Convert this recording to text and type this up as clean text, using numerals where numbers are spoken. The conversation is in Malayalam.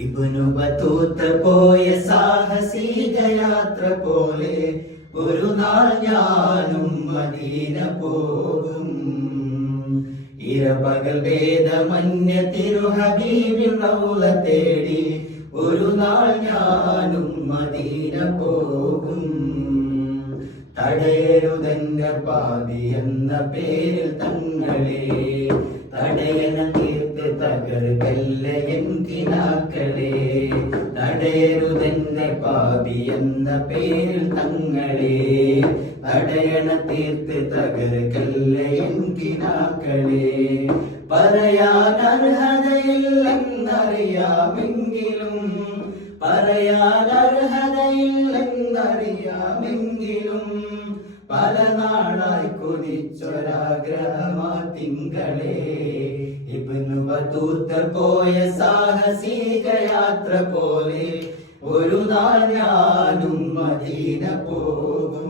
ഇബ്നു ബത്തൂത്ത പോയ സാഹസിക യാത്ര പോലെ ഒരു നാൾ ഞാനും മദീന പോകും. ഇരപകൽ ഭേദമന്യ തിരുഹബീബിൻ റൗള തേടി ഒരു നാൾ ഞാനും മദീന പോകും. തടയരുതെന്റെ പാതി എന്ന പേരിൽ തങ്ങളെ തടയണ തീർത്ത് തകർക്കല്ല എന്തിനാക്കളെ. തടയരുതെന്റെ പാതി എന്ന പേരിൽ തങ്ങളെ തടയണ തീർത്ത് തകർക്കല്ല എന്തിനാക്കളെ. പറയാൻ അർഹതയില്ലെന്നറിയാമെങ്കിലും പറയാൻ അർഹതയില്ലെന്നറിയാമെങ്കിലും പല നാളായി കൊതിച്ചൊരാഗ്രഹമാ തിങ്കളെ. ഇബ്നു ബത്തൂത്ത പോയ സാഹസിക യാത്ര പോലെ ഒരു നാൾ ഞാനും മദീന പോകും.